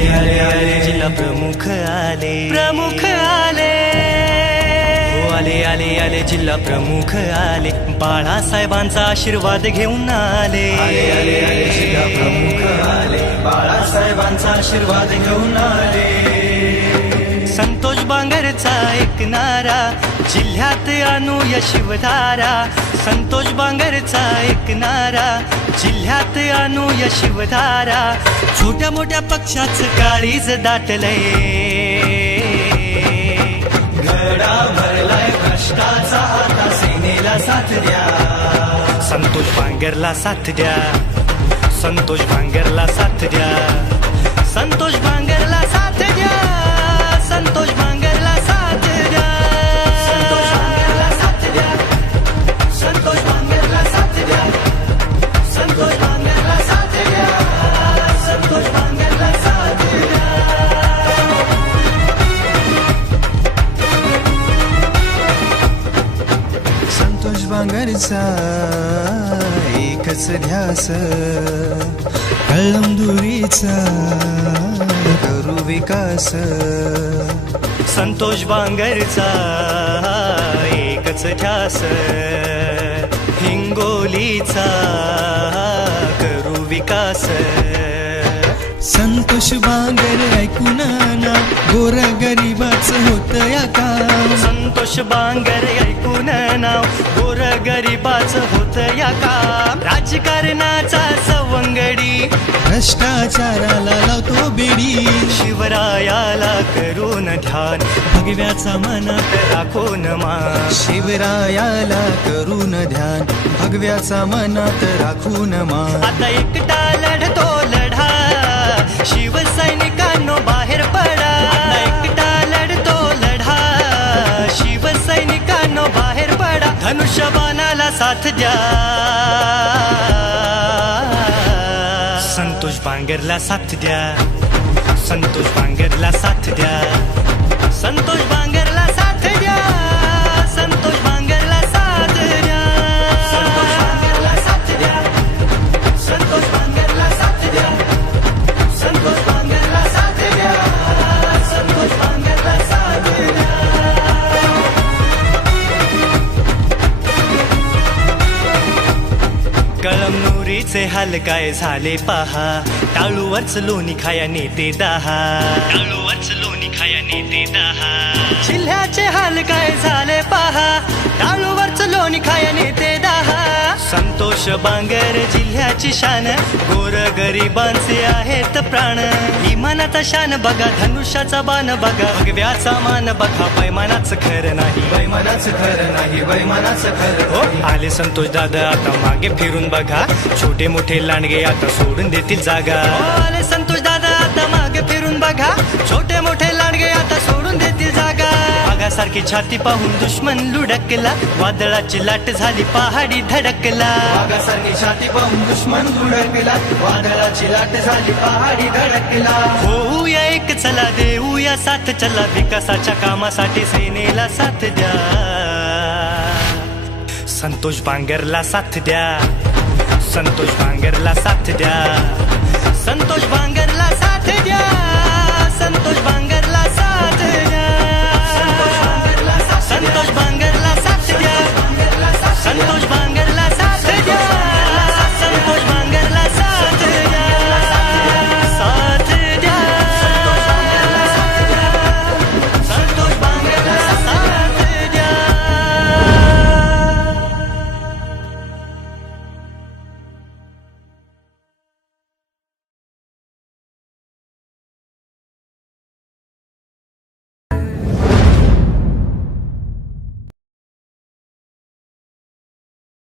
जिल्हा प्रमुख आले, प्रमुख आले, आले आले आले जिल्हा प्रमुख आले, बाळासाहेबांचा आशीर्वाद घेऊन आले, आले आले आले जिल्हा प्रमुख आले, बाळासाहेबांचा आशीर्वाद घेऊन आले. संतोष बांगरचा एक नारा, जिल्ह्यात आणूया शिवधारा. संतोष बांगरचा एक नारा, जिल्ह्यात आणूया शिवधारा. छोट्या मोठ्या पक्षाचं काळीज दाटलंय, घडा भरलाय भ्रष्टाचा, आता सेनेला साथ द्या. संतोष बांगरला साथ द्या, संतोष बांगरला साथ द्या, संतोष बांगरला साथ द्या, संतोष बांगरला साथ द्या, संतोष बांगरला साथ द्या, संतोष बांगरला साथ द्या, संतोष बांगरला साथ द्या, संतोष बांगरला साथ द्या. संतोष बांगरचा एकच ध्यास, कळमदुरीचा करू विकास. संतोष बांगरचा एकच ध्यास, हिंगोलीचा करू विकास. संतोष बांगर ऐकून ना, गोर गरीबाच होत या काम. संतोष बांगर ऐकून नाव, गोर गरीबाच होत या काम. राजकारणाचा सवंगडी, भ्रष्टाचाराला लावतो बेडी. शिवरायाला करून ध्यान, भगव्याचा मनात राखून मान. शिवरायाला करून ध्यान, भगव्याचा मनात राखून मान. आता एकटा लढतो लढा, शिवसैनिकांनो बाहेर पडा. आता एकटा लढतो लढा, शिवसैनिकांनो बाहेर पडा. धनुष्यबाणाला साथ द्या, संतोष बांगरला साथ द्या, संतोष बांगरला साथ द्या, संतोष बांगरला साथ द्या, संतोष बांगरला साथ द्या, संतोष बांगरला साथ द्या, संतोष बांगरला साथ द्या, संतोष बांगरला साथ द्या, संतोष बांगरला साथ द्या. कळमनुरीचे हाल काय झाले पहा, टाळूवरच लोणी खाया नेते 10, टाळूवरच लोणी खाया नेते 10. जिल्ह्याचे हाल काय झाले पहा, टाळूवरच लोणी खाया नेते 10. संतोष बांगर जिल्ह्याची शान, गोर गरिबांचे आहेत प्राण. इमानाचा शान बघा, धनुष्याचा बाण बघा, भगव्याचा मान बघा. बैमानाचं खरं नाही, बैमानाचं खरं नाही, बैमानाचं खरं. हो आले संतोष दादा, आता मागे फिरून बघा, छोटे मोठे लांडगे आता सोडून देतील जागा. आले संतोष दादा, आता मागे फिरून बघा, छोटे मोठे लांडगे आता सोडून देतील जागा. वाघासारखी छाती पाहून दुश्मन लुडकला, वादळाची लाट झाली पहाडी धडकला. वाघासारखी छाती पाहून दुश्मन लुडकला, वादळाची लाट झाली पहाडी धडकला. होऊया एक चला, देऊया साथ चला, विकासाच्या कामासाठी सेनेला साथ द्या. संतोष बांगरला साथ द्या, संतोष बांगरला साथ द्या, संतोष बांगर